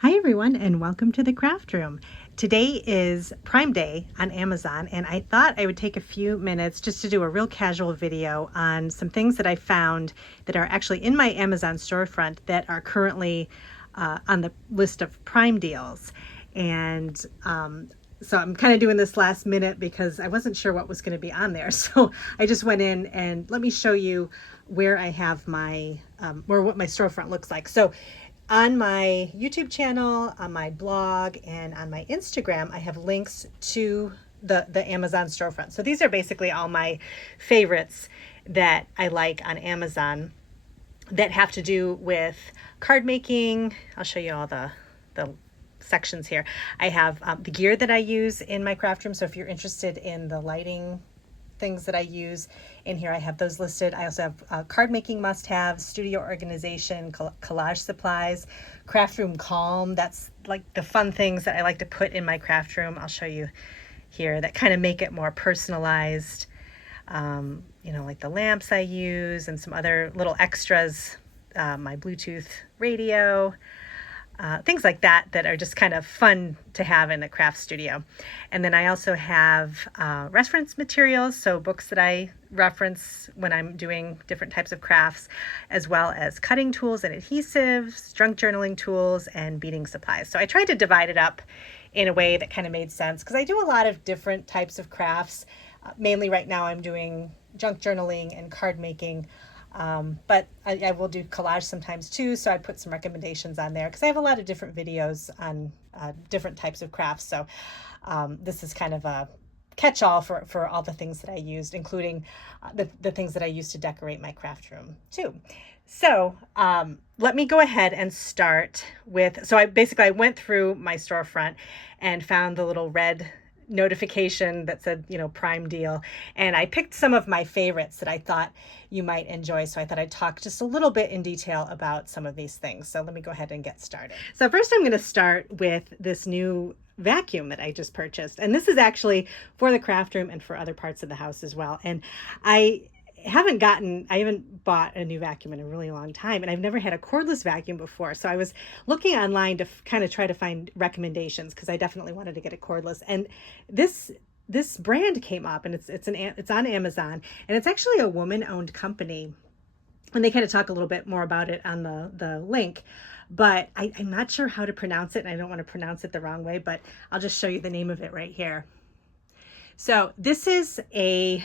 Hi everyone and welcome to the craft room. Today is Prime Day on Amazon and I thought I would take a few minutes just to do a real casual video on some things that I found that are actually in my Amazon storefront that are currently on the list of Prime deals. And so I'm kind of doing this last minute because I wasn't sure what was going to be on there. So I just went in and let me show you where I have my, or what my storefront looks like. So on my YouTube channel, on my blog, and on my Instagram, I have links to the Amazon storefront. So these are basically all my favorites that I like on Amazon that have to do with card making. I'll show you all the sections here. I have the gear that I use in my craft room. So if you're interested in the lighting things that I use in here, I have those listed. I also have card making must-haves, studio organization, collage supplies, craft room calm. That's like the fun things that I like to put in my craft room. I'll show you here that kind of make it more personalized. You know, like the lamps I use and some other little extras, my Bluetooth radio, things like that that are just kind of fun to have in a craft studio. And then I also have reference materials, so books that I reference when I'm doing different types of crafts, as well as cutting tools and adhesives, junk journaling tools, and beading supplies. So I tried to divide it up in a way that kind of made sense because I do a lot of different types of crafts. Mainly right now I'm doing junk journaling and card making. But I will do collage sometimes too, so I put some recommendations on there because I have a lot of different videos on different types of crafts. So this is kind of a catch-all for all the things that I used, including the things that I used to decorate my craft room too. So let me go ahead and start with, so I went through my storefront and found the little red notification that said, you know, Prime deal. And I picked some of my favorites that I thought you might enjoy. So I thought I'd talk just a little bit in detail about some of these things. So let me go ahead and get started. So first I'm going to start with this new vacuum that I just purchased. And this is actually for the craft room and for other parts of the house as well. And I haven't bought a new vacuum in a really long time, and I've never had a cordless vacuum before. So I was looking online to kind of try to find recommendations because I definitely wanted to get a cordless. And this brand came up, and it's on Amazon, and it's actually a woman-owned company. And they kind of talk a little bit more about it on the link, but I'm not sure how to pronounce it, and I don't want to pronounce it the wrong way, but I'll just show you the name of it right here. So this is a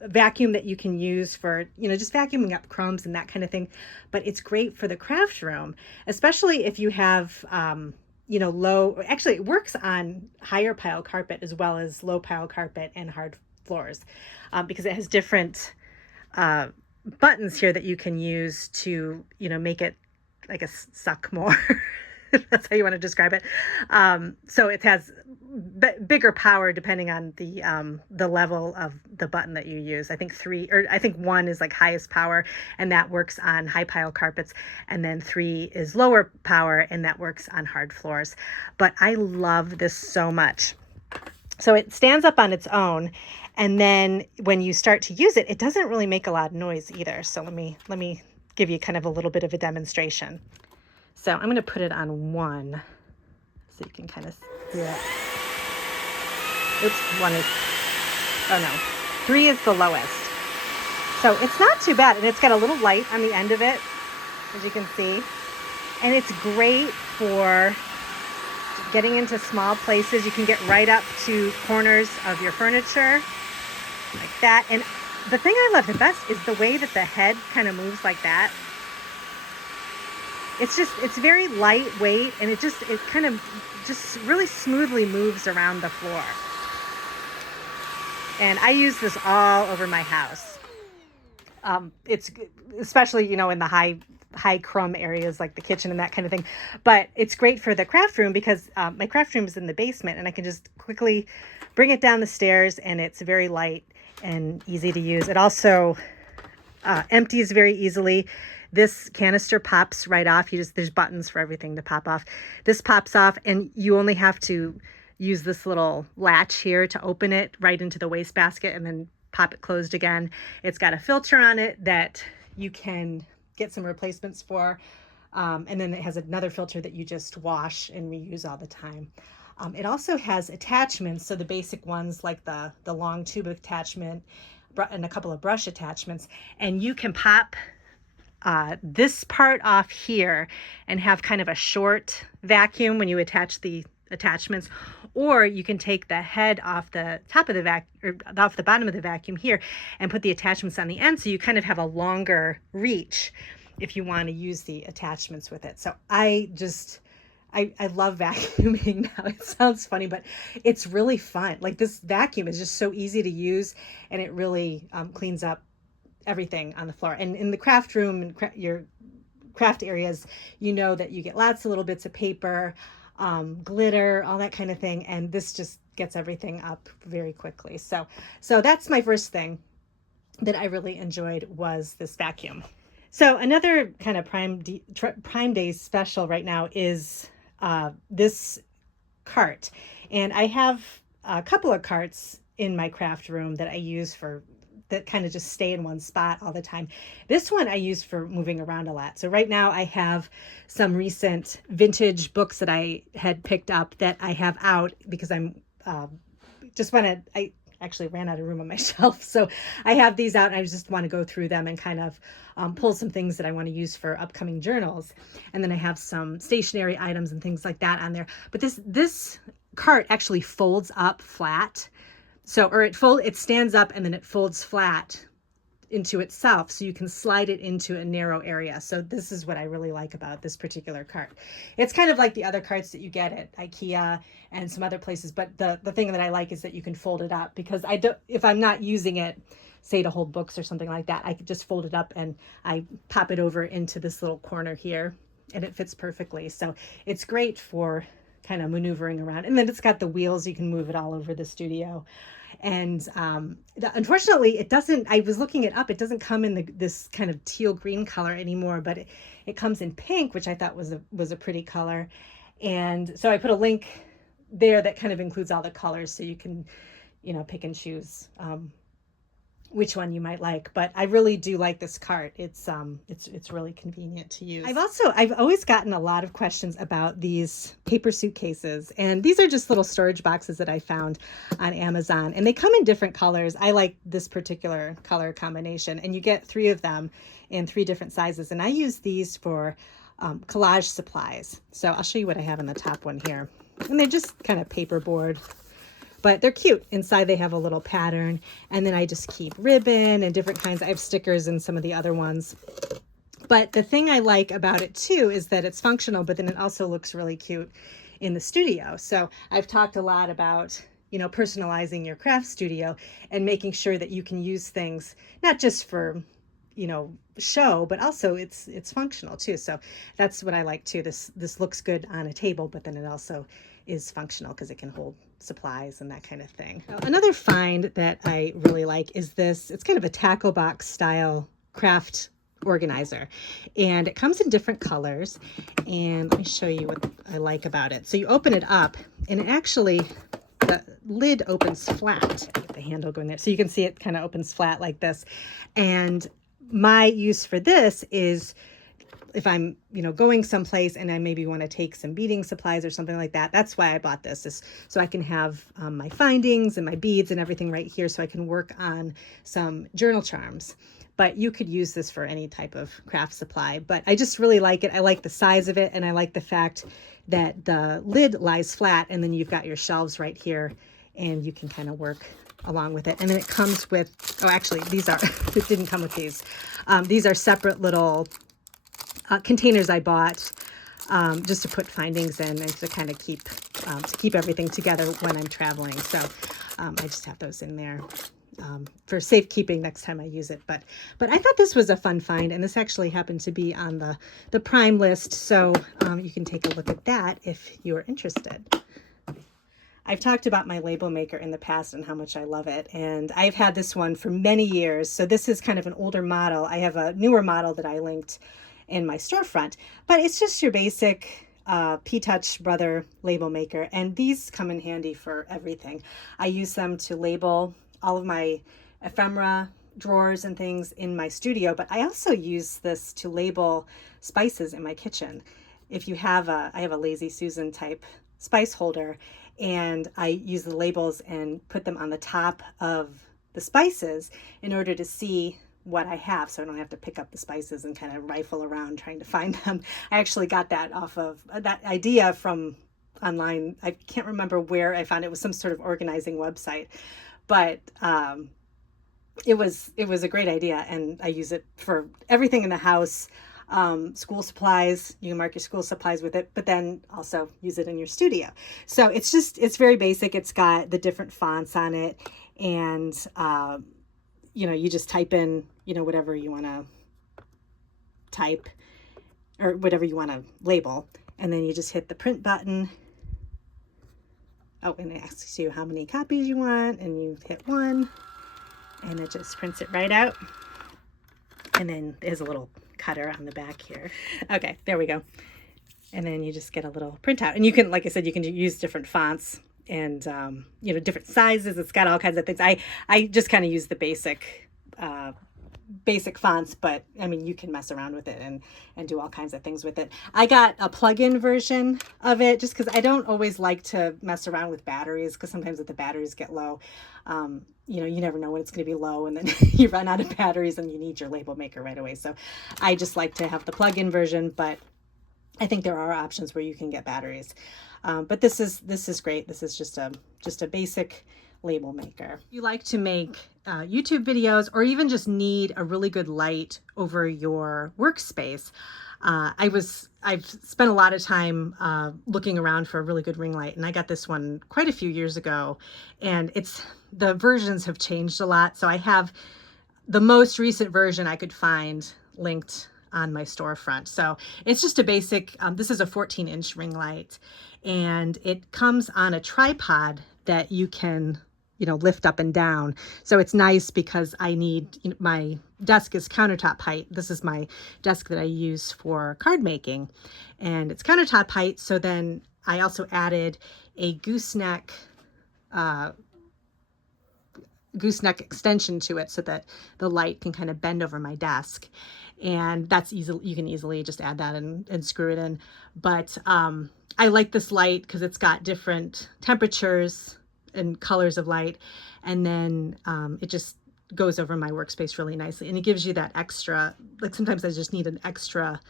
vacuum that you can use for, you know, just vacuuming up crumbs and that kind of thing. But it's great for the craft room, especially if you have, you know, actually it works on higher pile carpet as well as low pile carpet and hard floors, because it has different buttons here that you can use to, you know, make it, I guess, suck more. If that's how you want to describe it. So it has bigger power depending on the level of the button that you use. I think 1 is like highest power, and that works on high pile carpets, and then 3 is lower power, and that works on hard floors. But I love this so much. So it stands up on its own, and then when you start to use it, it doesn't really make a lot of noise either. So let me give you kind of a little bit of a demonstration. So I'm going to put it on 1 so you can kind of see it. Oops, 1 is, oh no, 3 is the lowest. So it's not too bad. And it's got a little light on the end of it, as you can see. And it's great for getting into small places. You can get right up to corners of your furniture like that. And the thing I love the best is the way that the head kind of moves like that. It's very lightweight, and it kind of just really smoothly moves around the floor. And I use this all over my house. It's especially, you know, in the high crumb areas like the kitchen and that kind of thing. But it's great for the craft room because my craft room is in the basement, and I can just quickly bring it down the stairs, and it's very light and easy to use. It also empties very easily. This canister pops right off. There's buttons for everything to pop off. This pops off, and you only have to use this little latch here to open it right into the wastebasket and then pop it closed again. It's got a filter on it that you can get some replacements for. And then it has another filter that you just wash and reuse all the time. It also has attachments, so the basic ones like the long tube attachment and a couple of brush attachments, and you can pop this part off here and have kind of a short vacuum when you attach the attachments, or you can take the head off the top of the or off the bottom of the vacuum here and put the attachments on the end, so you kind of have a longer reach if you want to use the attachments with it. So I love vacuuming now. It sounds funny, but it's really fun. Like, this vacuum is just so easy to use, and it really cleans up everything on the floor. And in the craft room and your craft areas, you know that you get lots of little bits of paper, glitter, all that kind of thing. And this just gets everything up very quickly. So that's my first thing that I really enjoyed, was this vacuum. So another kind of Prime Day special right now is this cart. And I have a couple of carts in my craft room that I use that kind of just stay in one spot all the time. This one I use for moving around a lot. So right now I have some recent vintage books that I had picked up that I have out because I actually ran out of room on my shelf. So I have these out and I just want to go through them and kind of pull some things that I want to use for upcoming journals. And then I have some stationery items and things like that on there. But this cart actually folds up flat. So, or it stands up and then it folds flat into itself, so you can slide it into a narrow area. So this is what I really like about this particular cart. It's kind of like the other carts that you get at IKEA and some other places, but the thing that I like is that you can fold it up, because if I'm not using it, say to hold books or something like that, I could just fold it up and I pop it over into this little corner here, and it fits perfectly. So it's great for kind of maneuvering around. And then it's got the wheels, you can move it all over the studio. And unfortunately it doesn't, I was looking it up, it doesn't come in this kind of teal green color anymore, but it comes in pink, which I thought was a pretty color. And so I put a link there that kind of includes all the colors, so you can, pick and choose which one you might like. But I really do like this cart. It's really convenient to use. I've always gotten a lot of questions about these paper suitcases, and these are just little storage boxes that I found on Amazon, and they come in different colors. I like this particular color combination, and you get 3 of them in 3 different sizes, and I use these for collage supplies. So I'll show you what I have in the top one here, and they're just kind of paperboard, but they're cute. Inside they have a little pattern, and then I just keep ribbon and different kinds. I have stickers in some of the other ones. But the thing I like about it too is that it's functional, but then it also looks really cute in the studio. So I've talked a lot about, personalizing your craft studio and making sure that you can use things not just for, show, but also it's functional too. So that's what I like too. This looks good on a table, but then it also is functional because it can hold supplies and that kind of thing. Another find that I really like is this. It's kind of a tackle box style craft organizer, and it comes in different colors. And let me show you what I like about it. So you open it up, and the lid opens flat. Get the handle going there, so you can see it kind of opens flat like this. And my use for this is if I'm, going someplace and I maybe want to take some beading supplies or something like that. That's why I bought this, is so I can have my findings and my beads and everything right here, so I can work on some journal charms. But you could use this for any type of craft supply. But I just really like it. I like the size of it, and I like the fact that the lid lies flat, and then you've got your shelves right here, and you can kind of work along with it. And then it comes with, these are, it didn't come with these. These are separate little containers I bought just to put findings in and to kind of keep everything together when I'm traveling. So I just have those in there for safekeeping next time I use it. But I thought this was a fun find, and this actually happened to be on the Prime list. So you can take a look at that if you're interested. I've talked about my label maker in the past and how much I love it, and I've had this one for many years. So this is kind of an older model. I have a newer model that I linked in my storefront, but it's just your basic P-Touch Brother label maker, and these come in handy for everything. I use them to label all of my ephemera drawers and things in my studio, but I also use this to label spices in my kitchen. If you have I have a Lazy Susan type spice holder, and I use the labels and put them on the top of the spices in order to see what I have, so I don't have to pick up the spices and kind of rifle around trying to find them. I actually got that off of that idea from online. I can't remember where I found it. It was some sort of organizing website, but it was a great idea, and I use it for everything in the house. School supplies, you can mark your school supplies with it, but then also use it in your studio. So it's very basic. It's got the different fonts on it, and you just type in, whatever you want to type or whatever you want to label, and then you just hit the print button. Oh, and it asks you how many copies you want, and you hit 1, and it just prints it right out. And then there's a little cutter on the back here. Okay, there we go. And then you just get a little printout. And you can, like I said, you can use different fonts and, different sizes. It's got all kinds of things. I just kind of use the basic fonts, but I mean, you can mess around with it and do all kinds of things with it. I got a plug-in version of it just because I don't always like to mess around with batteries, because sometimes if the batteries get low, you never know when it's going to be low, and then you run out of batteries and you need your label maker right away. So I just like to have the plug-in version, but I think there are options where you can get batteries. But this is great. This is just a basic label maker. If you like to make YouTube videos, or even just need a really good light over your workspace, I've spent a lot of time looking around for a really good ring light, and I got this one quite a few years ago, and the versions have changed a lot. So I have the most recent version I could find linked on my storefront. So it's just a basic, this is a 14-inch ring light, and it comes on a tripod that you can lift up and down. So it's nice because I need, my desk is countertop height. This is my desk that I use for card making, and it's countertop height. So then I also added a gooseneck extension to it so that the light can kind of bend over my desk. And that's easy. You can easily just add that and screw it in. But I like this light because it's got different temperatures and colors of light, and then it just goes over my workspace really nicely, and it gives you that extra, like sometimes I just need an extra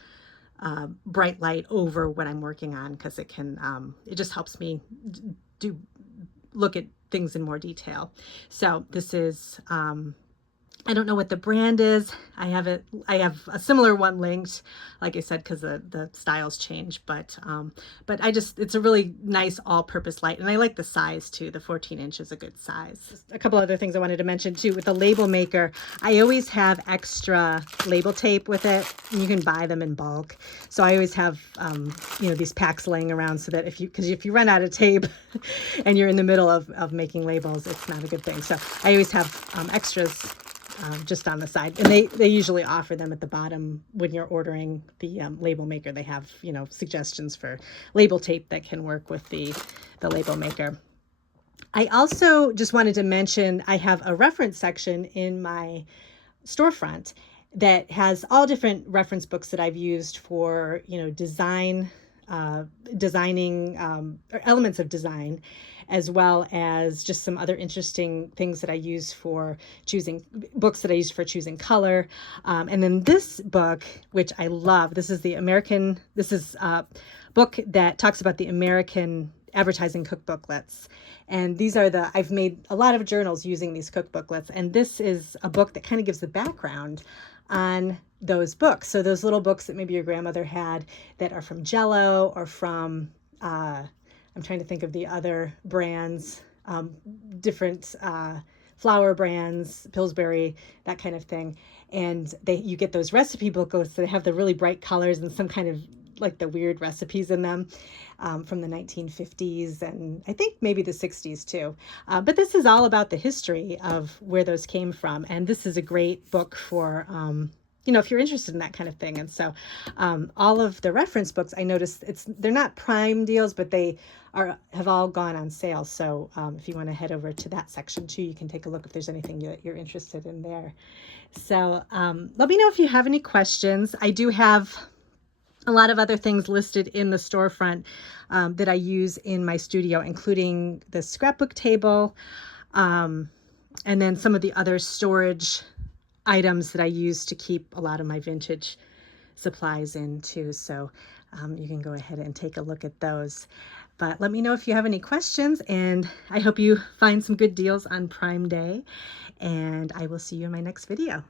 bright light over what I'm working on, because it just helps me look at things in more detail. So this is I don't know what the brand is. I have a similar one linked, like I said, because the styles change, but it's a really nice all-purpose light, and I like the size too. The 14-inch is a good size. Just a couple other things I wanted to mention too with the label maker. I always have extra label tape with it, and you can buy them in bulk. So I always have these packs laying around, so that if you run out of tape and you're in the middle of making labels, it's not a good thing. So I always have extras just on the side, and they usually offer them at the bottom when you're ordering the label maker. They have suggestions for label tape that can work with the label maker. I also just wanted to mention I have a reference section in my storefront that has all different reference books that I've used for designing or elements of design, as well as just some other interesting things that I use for choosing color. And then this book, which I love, this is a book that talks about the American advertising cookbooklets. And I've made a lot of journals using these cookbooklets. And this is a book that kind of gives the background on those books. So those little books that maybe your grandmother had that are from Jell-O, or from, I'm trying to think of the other brands, different flour brands, Pillsbury, that kind of thing. And you get those recipe booklets that have the really bright colors and some kind of like the weird recipes in them, from the 1950s and I think maybe the 60s too. But this is all about the history of where those came from. And this is a great book for you know, if you're interested in that kind of thing. And so all of the reference books, I noticed they're not prime deals, but they have all gone on sale. So if you want to head over to that section too, you can take a look if there's anything that you're interested in there. So let me know if you have any questions. I do have a lot of other things listed in the storefront that I use in my studio, including the scrapbook table, and then some of the other storage items that I use to keep a lot of my vintage supplies in too. So you can go ahead and take a look at those. But let me know if you have any questions, and I hope you find some good deals on Prime Day, and I will see you in my next video.